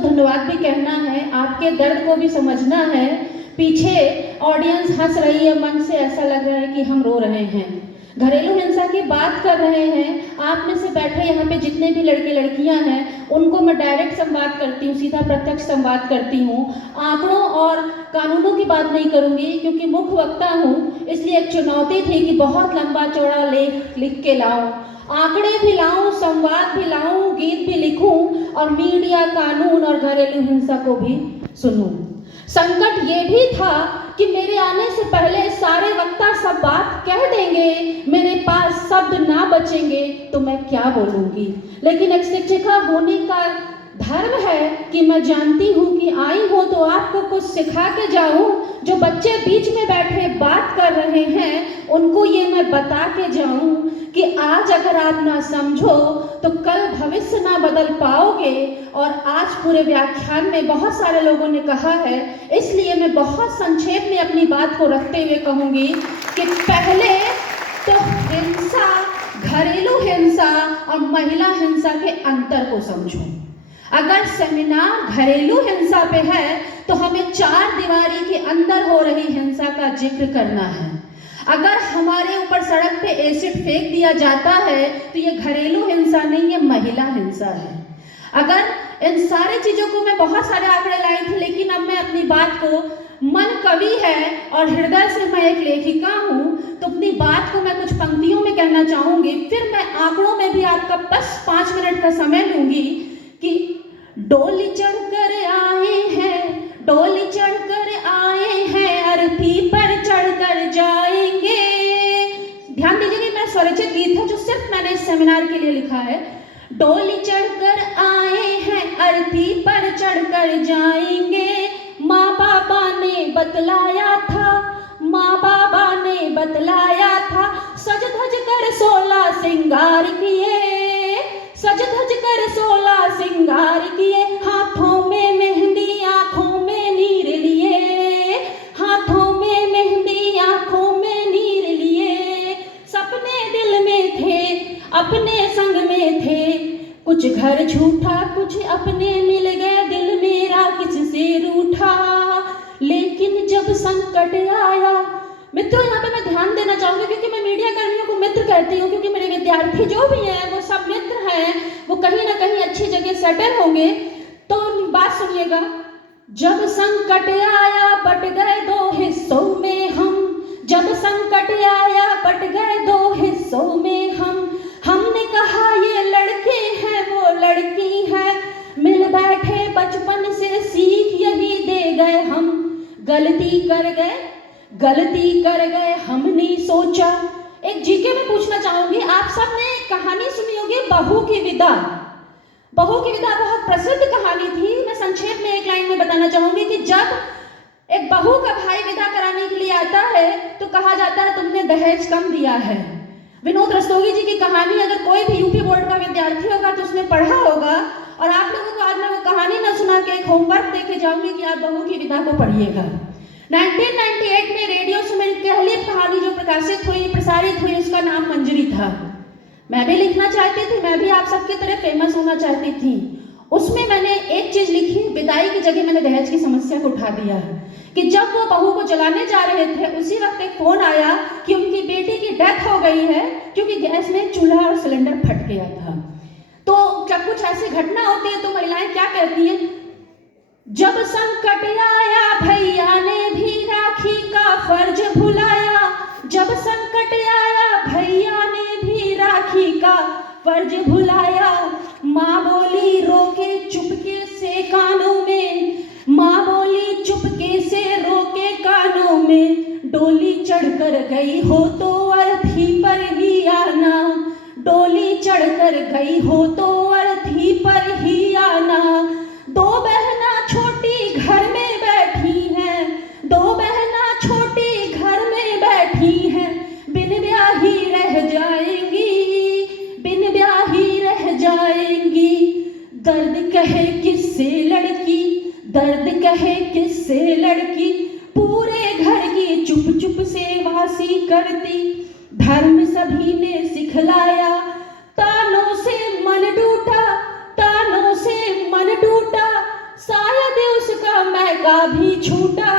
धन्यवाद भी कहना है, आपके दर्द को भी समझना है। पीछे ऑडियंस हंस रही है, मन से ऐसा लग रहा है कि हम रो रहे हैं। घरेलू हिंसा की बात कर रहे हैं। आप में से बैठे यहाँ पे जितने भी लड़के लड़कियाँ हैं उनको मैं डायरेक्ट संवाद करती हूँ, सीधा प्रत्यक्ष संवाद करती हूँ। आंकड़ों और कानूनों की बात नहीं करूँगी क्योंकि मुख्य वक्ता हूँ, इसलिए एक चुनौती थी कि बहुत लंबा चौड़ा लेख लिख के लाऊं, आंकड़े भी लाऊं, संवाद भी लाऊं, गीत भी लिखूं और मीडिया, कानून और घरेलू हिंसा को भी सुनूं। संकट ये भी था कि मेरे आने से पहले सारे वक्ता सब बात कह देंगे, मेरे पास शब्द ना बचेंगे तो मैं क्या बोलूंगी। लेकिन एक शिक्षिका होने का धर्म है कि मैं जानती हूँ कि आई हूँ तो आपको कुछ सिखा के जाऊँ। जो बच्चे बीच में बैठे बात कर रहे हैं उनको ये मैं बता के जाऊँ कि आज अगर आप ना समझो तो कल भविष्य ना बदल पाओगे। और आज पूरे व्याख्यान में बहुत सारे लोगों ने कहा है, इसलिए मैं बहुत संक्षेप में अपनी बात को रखते हुए कहूँगी कि पहले तो हिंसा, घरेलू हिंसा और महिला हिंसा के अंतर को समझो। अगर सेमिनार घरेलू हिंसा पे है तो हमें चार दीवारी के अंदर हो रही हिंसा का जिक्र करना है। अगर हमारे ऊपर सड़क पे एसिड फेंक दिया जाता है तो ये घरेलू हिंसा नहीं, ये महिला हिंसा है। अगर इन सारी चीज़ों को, मैं बहुत सारे आंकड़े लाई थी लेकिन अब मैं अपनी बात को, मन कवि है और हृदय से मैं एक लेखिका हूँ, तो अपनी बात को मैं कुछ पंक्तियों में कहना चाहूँगी। फिर मैं आंकड़ों में भी आपका बस 5 मिनट का समय लूँगी कि डोली चढ़कर आए हैं, डोली चढ़कर आए हैं, अर्थी पर चढ़कर जाएंगे। ध्यान दीजिए, मैं स्वरचित गीत है जो सिर्फ मैंने इस सेमिनार के लिए लिखा है। डोली चढ़कर आए हैं, अर्थी पर चढ़कर जाएंगे। माँ बाबा ने बतलाया था, माँ बाबा ने बतलाया था, सज धज कर 16 श्रृंगार किए, सज धज कर 16 श्रृंगार किए, हाथों में मेहंदी आंखों में नीर लिए, हाथों में मेहंदी आंखों में नीर लिए। सपने दिल में थे, अपने संग में थे, कुछ घर झूठा कुछ अपने मिल गए, दिल मेरा किससे रूठा। लेकिन जब संकट आया, मित्रों यहाँ पे मैं ध्यान देना चाहूँगी क्योंकि मैं मीडिया कर्मियों को मित्र कहती हूँ, क्योंकि मेरे विद्यार्थी जो भी हैं वो सब मित्र हैं, वो कहीं ना कहीं अच्छी जगह सेटल होंगे। तो बात सुनिएगा, जब संकट आया बट गए 2 हिस्सों में हम, जब संकट आया बट गए 2 हिस्सों में हम, हमने कहा ये लड़के हैं वो लड़की है, मिल बैठे बचपन से सीख यही दे गए हम, गलती कर गए, गलती कर गए हमने सोचा। एक जीके में पूछना चाहूंगी, आप सब ने कहानी सुनी होगी बहू की विदा। बहू की विदा बहुत प्रसिद्ध कहानी थी। मैं संक्षेप में एक लाइन में बताना चाहूंगी कि जब एक बहू का भाई विदा कराने के लिए आता है तो कहा जाता है तुमने दहेज कम दिया है। विनोद रस्तोगी जी की कहानी अगर कोई भी यूपी बोर्ड का विद्यार्थी होगा तो उसने पढ़ा होगा, और आप लोगों को आज मैं वो कहानी न सुना के एक होमवर्क देके जाऊंगी कि आप बहू की विदा को पढ़िएगा। 1998 में रेडियो से मेरी पहली कहानी जो प्रकाशित हुई, प्रसारित हुई, उसका नाम मंजरी था। मैं भी लिखना चाहती थी, मैं भी आप सबकी तरह फेमस होना चाहती थी। उसमें मैंने एक चीज लिखी, विदाई की जगह मैंने दहेज की समस्या को उठा दिया कि जब वो बहू को जलाने जा रहे थे उसी वक्त एक फोन आया कि उनकी बेटी की डेथ हो गई है क्योंकि गैस में चूल्हा और सिलेंडर फट गया था। तो जब कुछ ऐसी घटना होती है तो महिलाएं क्या कहती हैं, जब संकट आया भैया ने भी राखी का फर्ज भुलाया, जब संकट आया भैया ने भी राखी का फर्ज भुलाया। माँ बोली रोके चुपके से कानों में, माँ बोली चुपके से रोके कानों में, डोली चढ़कर गई हो तो अर्थी पर ही आना, डोली चढ़कर गई हो तो अर्थी पर ही आना। 2 बहना छोटी घर में बैठी हैं, 2 बहना छोटी घर में बैठी हैं, बिन ब्याही रह जाएंगी, बिन ब्याही रह जाएंगी। दर्द कहे किससे लड़की, दर्द कहे किससे लड़की, पूरे घर की चुप चुप से वासी करती, धर्म सभी ने सिखलाया, तानों से मन टूटा, तानों से मन टूटा, का भी छूटा,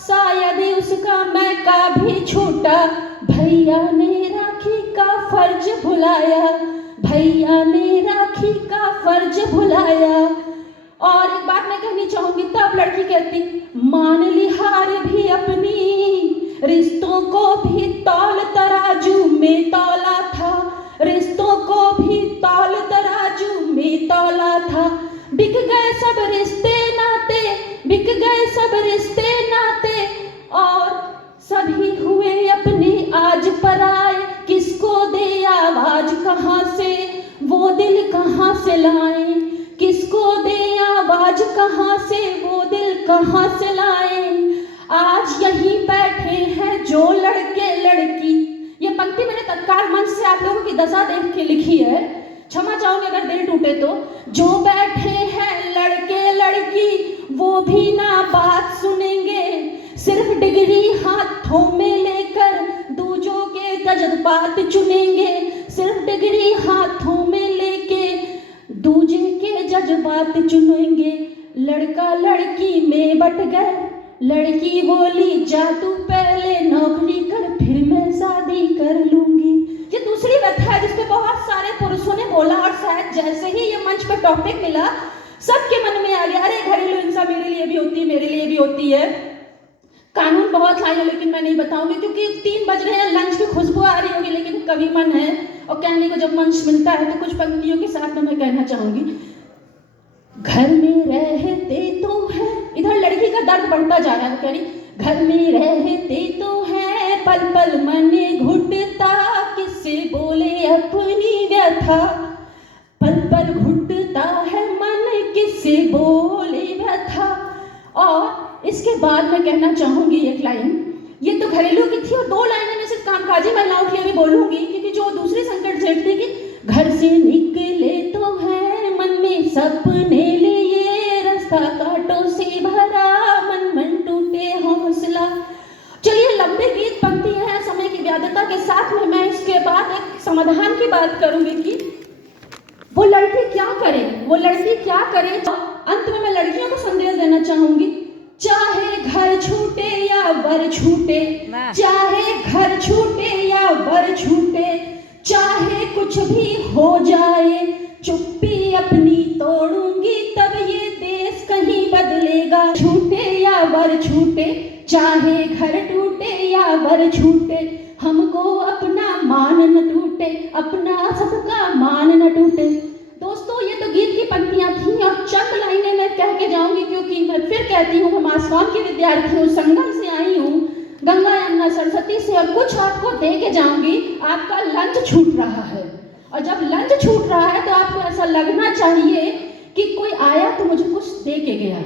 शायद उसका मैं का भी छूटा। भैया ने राखी का फर्ज भुलाया, भैया ने राखी का फर्ज भुलाया। और एक बात मैं कहनी चाहूंगी, तब लड़की कहती, मान ली हार भी अपनी, रिश्तों को भी तौल तराजू में तौला था, रिश्तों को भी तौल तराजू में तौला था। बिक गए सब रिश्ते नाते, बिक गए सब रिश्ते नाते, और सभी हुए अपने आज पराए। किसको दे आवाज कहाँ से, वो दिल कहाँ से लाए, किसको दे आवाज कहाँ से, वो दिल कहाँ से लाए। आज यहीं बैठे हैं जो लड़के लड़की, ये पंक्ति मैंने तत्काल मंच से आप लोगों की दशा देख के लिखी है, क्षमा चाहूंगी अगर दिल टूटे तो। जो बैठे हैं लड़के लड़की वो भी ना बात सुनेंगे, सिर्फ डिग्री हाथों में लेकर दूजों के जज्बात चुनेंगे, सिर्फ डिग्री हाथों में लेके दूजे के जज्बात चुनेंगे। लड़का लड़की में बट गए, लड़की बोली जा तू पहले नौकरी कर, फिर मैं शादी कर लूंगी। ये दूसरी व्यथा है जिसपे बहुत सारे पुरुषों ने बोला, और शायद जैसे ही ये मंच पे टॉपिक मिला सबके मन में आ गया, अरे घरेलू हिंसा मेरे लिए भी होती है, मेरे लिए भी होती है। कानून बहुत लाए हैं लेकिन मैं नहीं बताऊंगी क्योंकि 3 बज रहे हैं, लंच की खुशबू आ रही होगी, लेकिन कभी मन है और कहने को जब मंच मिलता है तो कुछ पंक्तियों के साथ में मैं कहना चाहूंगी। घर में रहते तो है, इधर लड़की का दर्द बढ़ता जा रहा है, कह रही घर में रहते तो है, पल पल मन घुटता, किससे बोले अपनी व्यथा, पल पल घुटता है मन, किससे बोले व्यथा। और इसके बाद मैं कहना चाहूंगी एक लाइन, ये तो घरेलू की थी, और 2 लाइनें में सिर्फ कामकाजी महिलाओं की अभी बोलूंगी, क्योंकि जो दूसरी संकट झेलती कि घर से निकले तो है मन में सपने लिए, रास्ता कांटों से भरा, मन मन टूटे हौसला। चलिए लंबे गीत पंक्ति है, समय की व्याधता के साथ में मैं इसके बाद एक समाधान की बात करूंगी कि वो लड़की क्या करे, वो लड़की क्या करे। तो अंत में मैं लड़कियों को संदेश देना चाहूंगी, चाहे घर छूटे या वर छूटे, चाहे घर छूटे या वर छूटे, चाहे कुछ भी हो जाए, चुप्पी अपनी तोड़ूंगी तब ये देश कहीं बदलेगा। छूटे या वर छूटे, चाहे घर टूटे या वर छूटे, हमको अपना मान न टूटे, अपना सबका मान न टूटे। दोस्तों ये तो गीत की पंक्तियां थी, और चंद लाइनें मैं कह के जाऊंगी क्योंकि मैं फिर कहती हूँ, मैं मासकॉन की विद्यार्थी हूँ, संगम से आई हूँ, गंगा यमुना सरस्वती से, और कुछ आपको दे के जाऊंगी। आपका लंच छूट रहा है, और जब लंच छूट रहा है तो आपको ऐसा लगना चाहिए कि कोई आया तो मुझे कुछ दे के गया।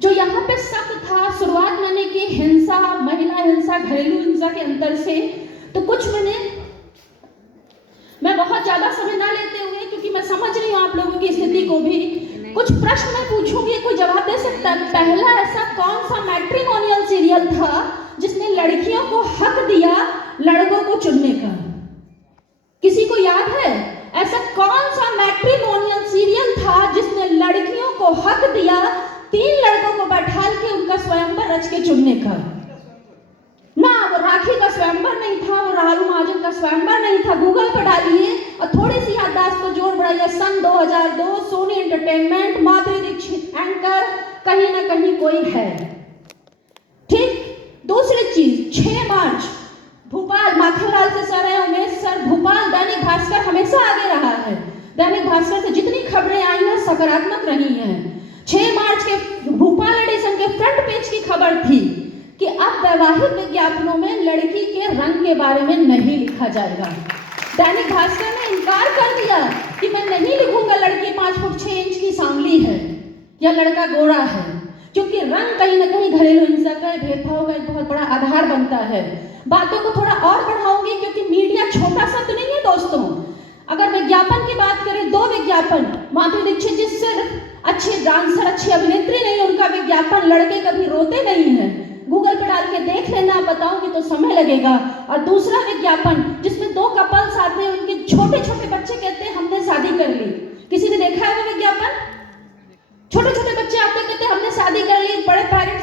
जो यहाँ पे शब्द था, शुरुआत मैंने की हिंसा, महिला हिंसा, घरेलू हिंसा के अंतर से, तो कुछ मैं बहुत ज्यादा समय ना लेते हुए, क्योंकि मैं समझ रही हूँ आप लोगों की स्थिति को भी, कुछ प्रश्न मैं पूछूंगी, कोई जवाब दे सकता है। पहला ऐसा कौन सा मैट्रिमोनियल सीरियल था जिसने लड़कियों को हक दिया लड़कों को चुनने का? किसी को याद है? ऐसा कौन सा मैट्रिमोनियल सीरियल था जिसने लड़कियों को हक दिया 3 लड़कों को बैठा के उनका स्वयंवर रच के चुनने का? ना वो राखी का स्वयंवर नहीं था, वो रालू महाजन का स्वयंवर नहीं था। गूगल पर डालिए और थोड़ी सी याददाश्त को जोर बढ़ाइए, सन 2002, सोनी एंटरटेनमेंट, माधुरी दीक्षित एंकर, कहीं ना कहीं कोई है। ठीक। दूसरी चीज, 6 मार्च भोपाल, माखनलाल से सर है, उमेश सर, भोपाल। दैनिक भास्कर हमेशा आगे रहा है, दैनिक भास्कर से जितनी खबरें आई हैं सकारात्मक रही हैं। 6 मार्च के भोपाल एडिशन के फ्रंट पेज की खबर थी कि अब वैवाहिक विज्ञापनों में लड़की के रंग के बारे में नहीं लिखा जाएगा। दैनिक भास्कर ने इनकार कर दिया कि मैं नहीं लिखूंगा लड़की 5 फुट 6 इंच की सांवली है या लड़का गोरा है, क्योंकि रंग कहीं ना कहीं घरेलू हिंसा का, भेदभाव का एक बहुत बड़ा आधार बनता है। बातों को थोड़ा और बढ़ाऊंगी क्योंकि मीडिया छोटा सा तो नहीं है दोस्तों। अगर विज्ञापन की बात करें, 2 विज्ञापन, माधुरी दीक्षित जी सिर्फ अच्छी डांसर, अच्छी अभिनेत्री नहीं, उनका विज्ञापन लड़के कभी रोते नहीं है। गूगल पे डाल के देख लेना, बताऊंगी तो समय लगेगा। और दूसरा विज्ञापन जिसमें 2 कपल्स आते हैं, उनके छोटे छोटे बच्चे कहते हैं हमने शादी कर ली। किसी ने देखा है वो विज्ञापन? छोटे छोटे बच्चे आते कहते हैं हमने शादी कर ली, बड़े पेरेंट्स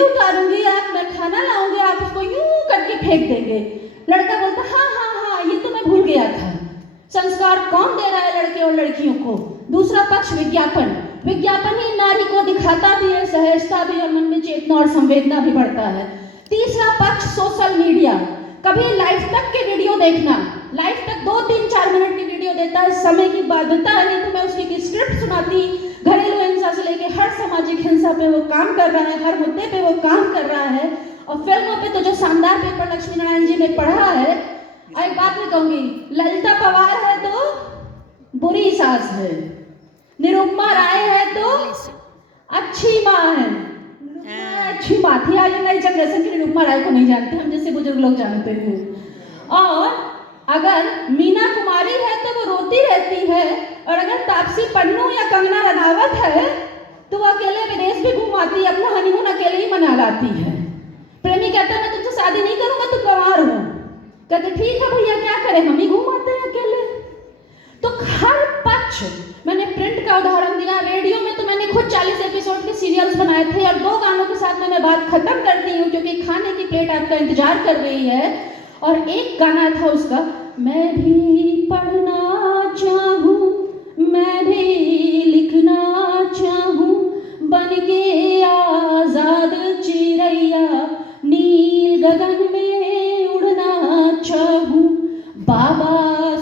वीडियो उतारूंगी, आप मैं खाना लाऊंगी, आप उसको यूं करके फेंक देंगे। लड़का बोलता हाँ हाँ हाँ ये तो मैं भूल गया था। संस्कार कौन दे रहा है लड़के और लड़कियों को? दूसरा पक्ष विज्ञापन। विज्ञापन ही नारी को दिखाता भी है, सहजता भी और मन में चेतना और संवेदना भी बढ़ता है। तीसरा पक्ष सोशल मीडिया। कभी लाइफ तक के वीडियो देखना, लाइफ तक 2-3-4 मिनट की वीडियो देता है, समय की बाध्यता है, नहीं तो मैं उसकी एक स्क्रिप्ट सुनाती। घरेलू हिंसा से लेके हर सामाजिक हिंसा पे वो काम कर रहा है, हर मुद्दे पे वो काम कर रहा है। और फिल्मों पे तो जो शानदार पेपर लक्ष्मी नारायण जी ने पढ़ा है। एक बात मैं कहूंगी, ललिता पवार है तो बुरी सास है, निरुपमा राय है तो अच्छी माँ है। अच्छी माँ थी, आज नई जनरेशन की निरुपमा राय को नहीं जानते, हम जैसे बुजुर्ग लोग जानते हैं। और अगर मीना कुमारी है तो वो रोती रहती है, और अगर तापसी पन्नू या कंगना रनावत है तो वो अकेले विदेश भी घुमाती, अपना हनीमून अकेले ही मना लाती है। प्रेमी कहता है मैं तुझसे शादी नहीं करूंगा, तू गंवार हो। कहते ठीक है भैया क्या करें, हम ही घुमाते हैं अकेले। तो हर पक्ष, मैंने प्रिंट का उदाहरण दिया, रेडियो में तो मैंने खुद 40 एपिसोड के सीरियल्स बनाए थे। और 2 गानों के साथ मैं बात खत्म करती हूँ क्योंकि खाने की प्लेट आपका इंतजार कर रही है। और एक गाना था उसका, मैं भी पढ़ना चाहूँ, मैं भी लिखना चाहूँ, बन के आजाद चिड़ैया नील गगन में उड़ना चाहूँ। बाबा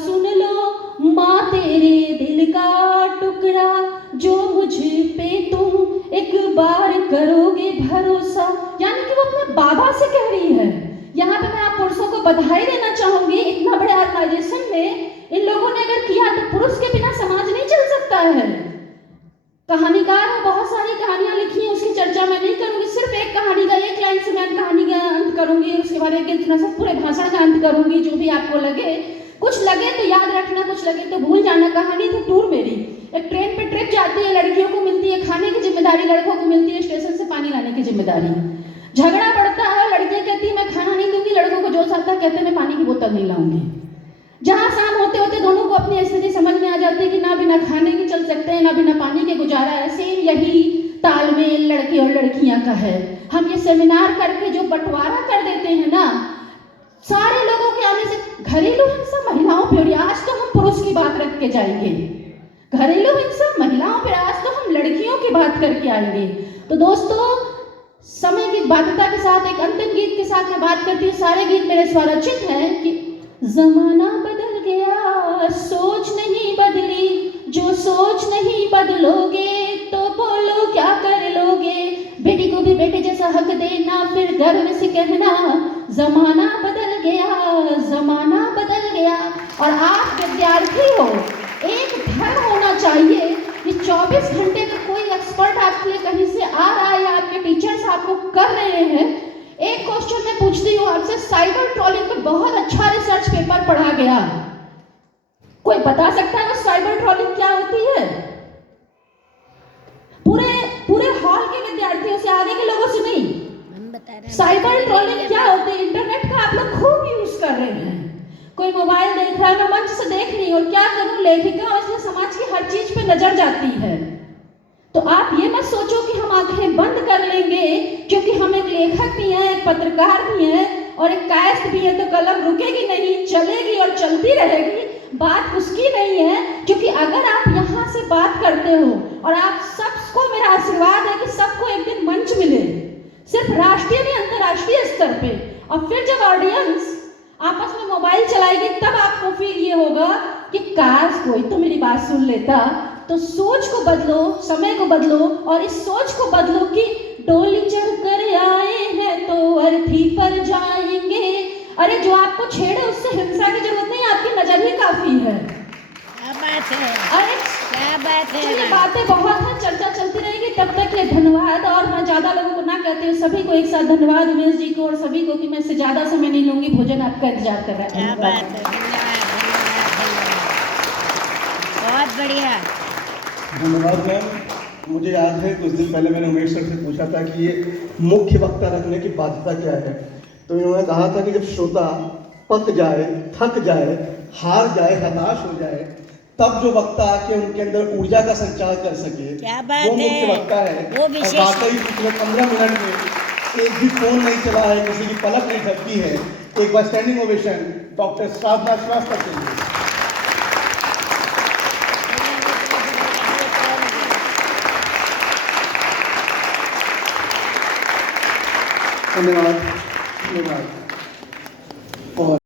सुन लो माँ तेरे दिल का टुकड़ा, जो मुझ पे तुम एक बार करोगे भरोसा। यानी कि वो अपने बाबा से कह रही है। यहाँ पे मैं आप पुरुषों को बधाई देना चाहूंगी, इतना बड़े ऑर्गेनाइजेशन में इन लोगों ने अगर किया तो पुरुष के बिना समाज नहीं चल सकता है। कहानीकार ने बहुत सारी कहानियां लिखी हैं, उसकी चर्चा मैं नहीं करूंगी, सिर्फ एक कहानी का एक लाइन से मैं कहानी का अंत करूंगी, उसके बारे में इतना सा पूरे भाषण का अंत करूंगी। जो भी आपको लगे, कुछ लगे तो याद रखना, कुछ लगे तो भूल जाना। कहानी थी टूर मेरी। एक ट्रेन पे ट्रिप जाती है, लड़कियों को मिलती है खाने की जिम्मेदारी, लड़कों को मिलती है स्टेशन से पानी लाने की जिम्मेदारी। झगड़ा बढ़ता है, लड़कियां कहती है मैं खाना नहीं दूंगी, लड़कों को जोश आता है, कहते मैं पानी की बोतल नहीं लाऊंगी। जहां शाम होते होते दोनों को अपनी स्थिति समझ में आ जाती है कि ना बिना खाने के चल सकते हैं, ना बिना पानी के गुजारा है। सेम यही तालमेल लड़के और लड़कियां का है। हम ये सेमिनार करके जो बंटवारा कर देते हैं ना सारे लोगों के आने से, घरेलू हिंसा महिलाओं पर, आज तो हम पुरुष की बात रख के जाएंगे, घरेलू हिंसा महिलाओं पर आज तो हम लड़कियों की बात करके आएंगे। तो दोस्तों, समय की बाध्यता के साथ एक अंतिम गीत के साथ मैं बात करती हूँ। सारे गीत मेरे स्वरचित हैं कि जमाना बदल गया, सोच नहीं बदली, जो सोच नहीं बदलोगे तो बोलो क्या कर लोगे। बेटी को भी बेटे जैसा हक देना, फिर गर्व से कहना जमाना बदल गया, जमाना बदल गया। और आप विद्यार्थी हो, एक धर्म होना चाहिए कि 24 घंटे में कोई एक्सपर्ट आपके लिए कहीं से आ रहा है या आपके टीचर्स आपको कर रहे हैं। एक क्वेश्चन मैं पूछती हूँ आपसे, साइबर ट्रोलिंग पर बहुत अच्छा रिसर्च पेपर पढ़ा गया, कोई बता सकता है वो साइबर ट्रोलिंग क्या होती है? पूरे हॉल के विद्यार्थियों से, आगे के लोगों से नहीं, साइबर ट्रोलिंग क्या होती है? इंटरनेट का आप लोग खूब यूज कर रहे हैं, कोई मोबाइल देख रहा है, मैं मंच से देख रही हूँ, और क्या करूँ लेखिका, और इसलिए समाज की हर चीज पे नजर जाती है। तो आप ये मत सोचो कि हम आंखें बंद कर लेंगे, क्योंकि हम एक लेखक भी हैं, एक पत्रकार भी हैं और एक कायस्थ भी है, तो कलम रुकेगी नहीं, चलेगी और चलती रहेगी। बात उसकी नहीं है, क्योंकि अगर आप यहाँ से बात करते हो और आप सबको, मेरा आशीर्वाद है कि सबको एक दिन मंच मिले, सिर्फ राष्ट्रीय नहीं अंतर्राष्ट्रीय स्तर पे। और फिर जब ऑडियंस आपस में मोबाइल चलाएगी तब आपको फील ये होगा कि काश कोई तो मेरी बात सुन लेता। तो सोच को बदलो, समय को बदलो, और इस सोच को बदलो कि डोली चढ़ कर आए हैं तो अर्थी पर जाएंगे। अरे जो आपको छेड़े उससे हिंसा की जरूरत नहीं, आपकी नजर ही काफी है। क्या बात है, अरे क्या बात है। ये बातें बहुत हैं, चर्चा चलती रहेगी। तब तक के धन्यवाद, और मैं ज्यादा लोगों को ना कहते हुए सभी को एक साथ धन्यवाद उमेश जी को और सभी को कि मैं इससे ज्यादा समय नहीं लूंगी, भोजन आपका इंतजार कर रहा है। क्या बात है, बहुत बढ़िया। धन्यवाद मैम। मुझे याद है कुछ दिन पहले मैंने उमेश सर से पूछा था कि ये मुख्य वक्ता रखने की बाध्यता क्या है, तो उन्होंने कहा था कि जब श्रोता पक जाए, थक जाए, हार जाए, हताश हो जाए, तब जो वक्ता आके उनके अंदर ऊर्जा का संचार कर सके, क्या बात वो मुख्य है, वक्ता है। वो विशेष। वाकई पिछले 15 मिनट में एक भी फोन नहीं चला है, किसी की पलक नहीं झपकी है। एक बार स्टैंडिंग ओवेशन डॉक्टर साधना श्रीवास्तव के लिए। धन्यवाद, धन्यवाद। और